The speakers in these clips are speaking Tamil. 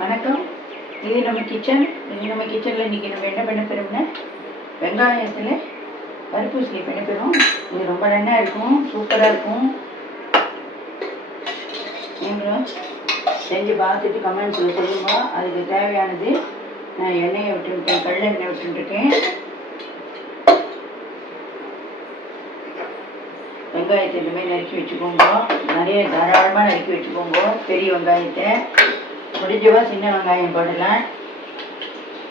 வணக்கம். இது நம்ம கிச்சனில் இன்றைக்கி நம்ம என்ன பண்ண போகிறோம்னா வெங்காயத்தில் பருப்பு பூசணி பண்ண போகிறோம். இது ரொம்ப நல்லா இருக்கும், சூப்பராக இருக்கும். நீங்களும் செஞ்சு பார்த்துட்டு கமெண்ட்ஸில் சொல்லுங்க. அதுக்கு தேவையானது நான் எண்ணெயை விட்டுருக்கேன், கடலெண்ணெய் விட்டுருக்கேன். வெங்காயத்தை இந்த மாதிரி நறுக்கி வச்சுக்கோங்க. நிறைய தாராளமாக நறுக்கி வச்சுக்கோங்க. பெரிய வெங்காயத்தை முடிஞ்சவா சின்ன வெங்காயம் போடலாம்.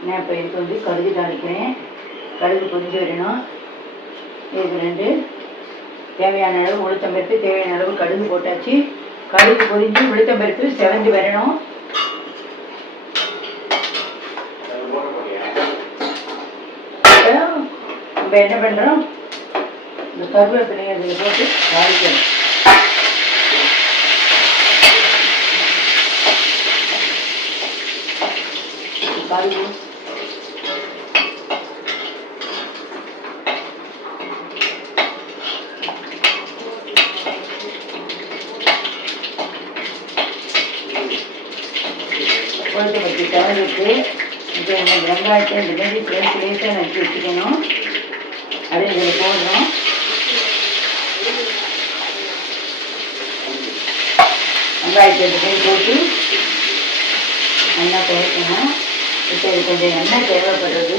நான் இப்போ இதுக்கு வந்து கடுகு தாளிக்கிறேன். கடுகு பொரிஞ்சு வரணும். இதுக்கு 2 தேவையான அளவு உளுத்தம்பருப்பு, தேவையான அளவு கடுகு போட்டாச்சு. கடுகு பொரிஞ்சு உளுத்தம்பருப்பு செவந்து வரணும். நம்ம என்ன பண்ணுறோம், இந்த கருவேப்பிலையை அதில் போட்டு தாளிக்கணும். கடுகு உளுத்து வச்சு கிளம்பிட்டு இப்போ நம்ம வெங்காயத்தை இந்த மாதிரி லேசாக நறுக்கி வச்சுக்கணும். அதை இதில் போடுறோம். வெங்காயத்தை இந்த மாதிரி போட்டு நல்லா துவைக்கணும். இப்போ இது கொஞ்சம் எண்ணெய் தேவைப்படுறது,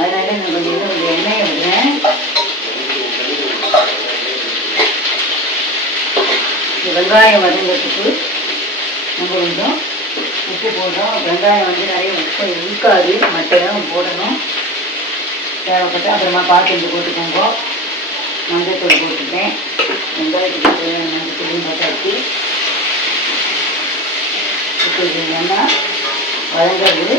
அதனால நான் கொஞ்சம் எண்ணெயை விடுறேன். இந்த வெங்காயம் வதங்கிறதுக்கு நம்ம கொஞ்சம் உப்பு போடுறோம். வெங்காயம் வந்து நிறைய உப்பு இருக்காது, மட்டையாக போடணும். தேவைப்பட்டு அப்புறமா பார்த்து போட்டுக்கோங்க. மஞ்சத்தூள் போட்டுட்டேன். வெங்காயத்துக்கு தேவையான மஞ்சத்தூளையும் போட்டாச்சு. இப்போ இது என்னன்னா வதங்கிறது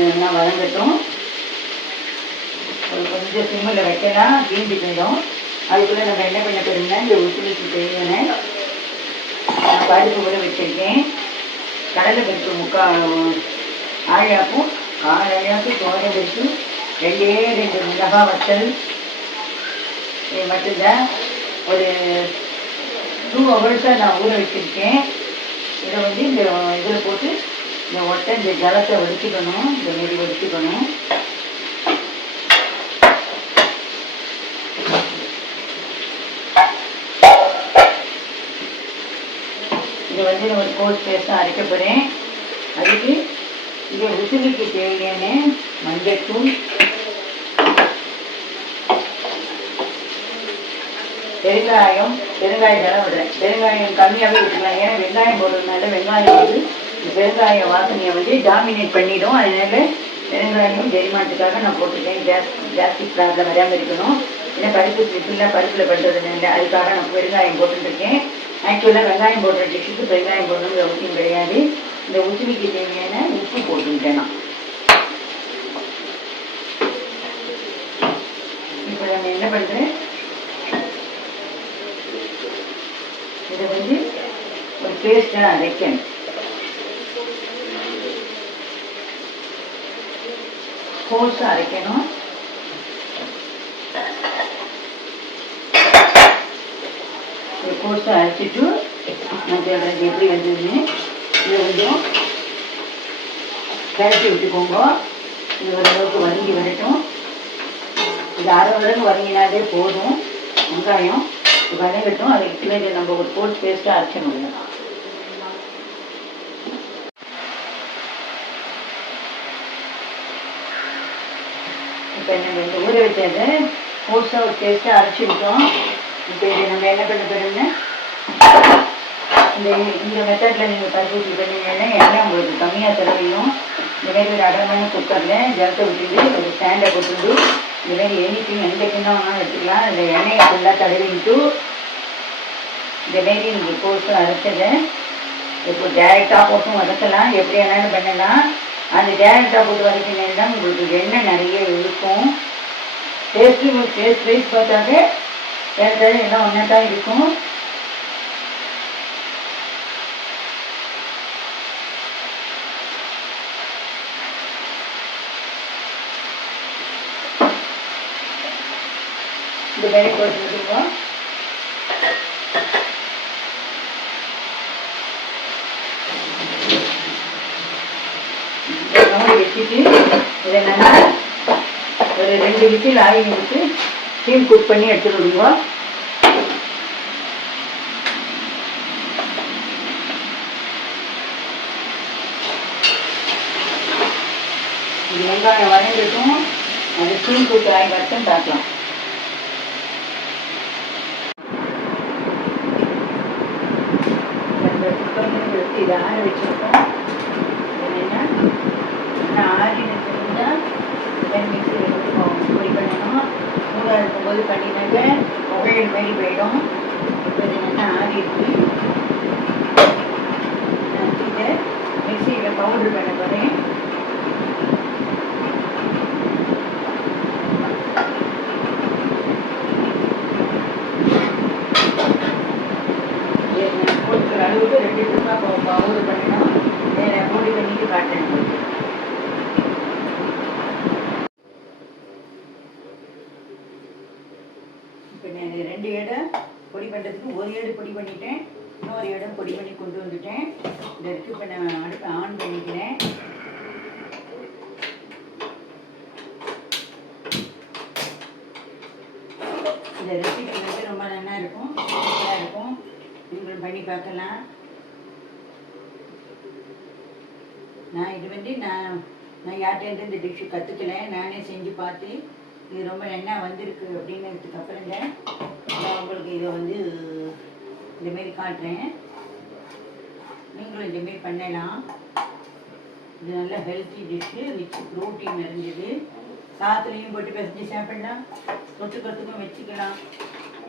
என்ன வதங்கட்டும். ஒரு கொஞ்சம் சிம்மில் வைக்கலாம், தீண்டி போயிடும். அதுக்குள்ளே நம்ம என்ன பண்ண போகிறோம்னா இந்த உசுலுக்கு தேவையான நான் பருப்பு கூட வச்சுருக்கேன். கடலை பருப்பு ஆழியாக்கும், 1/4 ஆழியாக்கும் தோரை பருப்பு, 2 மிளகாய் வத்தல், இது மட்டும்தான். ஒரு 2 hours நான் ஊற வச்சுருக்கேன். இதை வந்து இந்த இதில் போட்டு இந்த ஜலத்தை வடிச்சுக்கணும். இந்த மாரி வடிச்சுக்கணும். இதை வந்து நான் ஒரு கோர்ஸ் பேஸ்ட்டாக அரைக்க போகிறேன். அதுக்கு இதை உசுலுக்கு தேவையான மஞ்சத்தூள், பெருங்காயத்தெல்லாம் விடுறேன். பெருங்காயம் கம்மியாகவே விட்டுக்கலாம். ஏன்னா வெங்காயம் போடுறதுனால வெங்காயம் வந்து இந்த பெருங்காய வாசனையை வந்து டாமினேட் பண்ணிடும். அதனால பெருங்காயம் ஜெரிமானத்துக்காக நான் போட்டுட்டேன். ஜாஸ்தி ப்ராப்ளம் வராமல் இருக்கணும். ஏன்னா பருப்பு ஃபுல்லாக பருப்பில் பண்ணுறதுனால அதுக்காக நான் பெருங்காயம் போட்டுருக்கேன். ஆக்சுவலாக வெங்காயம் போடுற டிஷ்ஷுக்கு பெருங்காயம் போடணுங்கிற அவசியம் கிடையாது. இந்த உசுலிக்கு தேவையான உப்பு போட்டுக்கிட்டேன் நான். இப்போ நான் என்ன பண்ணுறேன், இதை வந்து ஒரு பேஸ்ட்டாக அரைக்கணும். கோர்ஸாக அரைக்கணும். ஒரு கோர்ஸாக அரைச்சிட்டு நான் சொல்கிறது எப்படி வந்ததுன்னு இதை கொஞ்சம் கரைச்சி விட்டுக்கோங்க. இது ஓரளவுக்கு வதங்கி வரட்டும். இது அரை வதங்கு வதங்கினாலே போதும். வெங்காயம் வதங்கட்டும். அதுக்கு பின்னாடி நம்ம ஒரு கோர்ஸ் பேஸ்ட்டாக அரைச்ச முடியும். இப்போ நம்ம இந்த ஊற வச்சதை கோர்ஸாக ஒரு பேஸ்ட்டாக அரைச்சி விட்டோம். இப்போ இதை நம்ம என்ன பண்ண போகிறோம்னா இந்த மெத்தடில் நீங்கள் பருப்பு ஊற்றி பண்ணிங்கன்னா எண்ணெய் உங்களுக்கு கம்மியாக செலவையும். இந்தமாரி ஒரு அடமான குக்கரில் ஜலத்தை விட்டுட்டு ஒரு ஸ்டாண்டை போட்டுட்டு இந்தமாரி எந்த கிண்ணம் வேணாலும் எடுத்துக்கலாம். இந்த எண்ணெயை ஃபுல்லாக தடவிட்டு இந்தமாரி நீங்கள் கோர்ஸும் அரைச்சதை இப்போ டேரெக்டாக போட்டும் வதக்கலாம், எப்படி வேணாலும் பண்ணலாம். அந்த டேரெக்டாக போட்டு வதக்கினீங்கன்னா உங்களுக்கு எண்ணெய் நிறைய இருக்கும். டேஸ்ட் வைஸ் பார்த்தாக்க எல்லாம் ஒன்றா தான் இருக்கும். இந்த மாதிரி போட்டு விட்டுருவோம். வச்சுட்டு இதை நல்லா ஒரு 2 விசில் ஆகி விட்டு ஸ்டீம் குக் பண்ணி எடுத்துட்டு விடுவோம். இது வெங்காயம் வதங்கட்டும், அது ஸ்டீம் குக் ஆகி வரட்டும் பார்க்கலாம். இதை ஆற வச்சுருக்கோம். என்னென்னா ஆறினது இருந்தால் மிக்சியில் பொடி பண்ணணும். சூடாக இருக்கும்போது பண்ணினாக்க புகையல் மாரி போயிடும். இப்போ இது நல்லா ஆறி இருக்கு. நான் இதை மிக்சியில் பவுட்ரு பண்ண போகிறேன். கொடுக்குற அளவுக்கு 2 ட்ரிப்பாக பவுடர் பண்ணணும். வேறு பொடி பண்ணிட்டு காட்டேன். இப்போ நான் 2 இடம் பொடி பண்ணுறதுக்கு 1 இடம் பொடி பண்ணிட்டேன், இன்னொரு இடம் பொடி பண்ணி கொண்டு வந்துட்டேன். இந்த இருக்கு. இப்போ நான் அடுப்பை ஆன் பண்ணிக்கிறேன். இந்த ரெசிபி வந்து ரொம்ப நல்லா இருக்கும், சூப்பராக இருக்கும். நீங்களும் பண்ணி பார்க்கலாம். நான் இது வந்து நான் யார்கிட்டேருந்து இந்த டிஷ்ஷு கற்றுக்கல, நானே செஞ்சு பார்த்து இது ரொம்ப நல்லா வந்திருக்கு அப்படிங்கிறதுக்கு அப்புறங்க நான் உங்களுக்கு இதை வந்து இந்தமாரி காட்டுறேன். நீங்களும் இந்தமாரி பண்ணலாம். இது நல்ல ஹெல்த்தி டிஷ்ஷு, ரிச் ப்ரோட்டீன் நிறைஞ்சது. சாத்துலேயும் போட்டு பிசைஞ்சு சாப்பிடலாம், தொட்டுக்கிறதுக்கும் வச்சுக்கலாம்.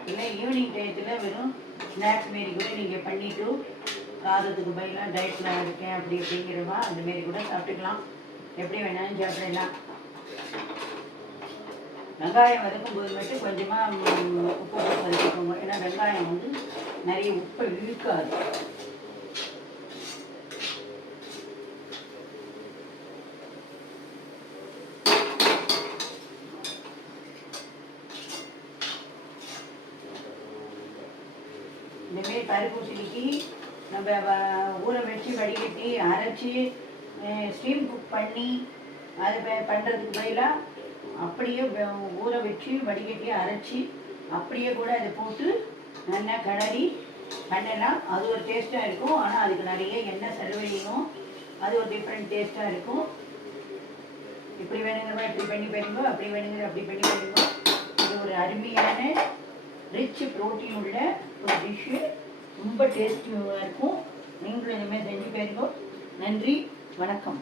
இல்லை ஈவினிங் டயத்தில் வெறும் ஸ்நாக்ஸ் மாரி கூட நீங்கள் பண்ணிவிட்டு சாதத்துக்கு பதிலாக டயட்டில் இருக்கேன் அப்படி அப்படிங்கிறவா அந்தமாரி கூட சாப்பிட்டுக்கலாம். எப்படி வேணாலும் சாப்பிடலாம். வெங்காயம் வதக்கும் போது மட்டும் கொஞ்சமாக உப்பு போட்டு வதக்கிக்கோங்க. ஏன்னா வெங்காயம் வந்து நிறைய உப்பை இழுக்காது. இந்தமாரி பருப்பு சிலுக்கி நம்ம ஊற வச்சு வடிகட்டி அரைச்சி ஸ்டீம் குக் பண்ணி அது பண்ணுறதுக்கு பதிலாக அப்படியே ஊற வச்சு வடிகட்டி அரைச்சி அப்படியே கூட அதை போட்டு நல்லா கிளறி பண்ணலாம். அது ஒரு டேஸ்ட்டாக இருக்கும். ஆனால் அதுக்கு நிறைய எண்ணெய் செலவழியும். அது ஒரு டிஃப்ரெண்ட் டேஸ்ட்டாக இருக்கும். இப்படி வேணுங்கிறவா இப்படி பண்ணி பாருங்க, அப்படி வேணுங்கிற அப்படி பண்ணி பாருங்க. இது ஒரு அருமையான ரிச் ப்ரோட்டீன் உள்ள ஒரு டிஷ்ஷு, ரொம்ப டேஸ்டியாக இருக்கும். நீங்களும் இந்தமாதிரி செஞ்சு பாருங்க. நன்றி, வணக்கம்.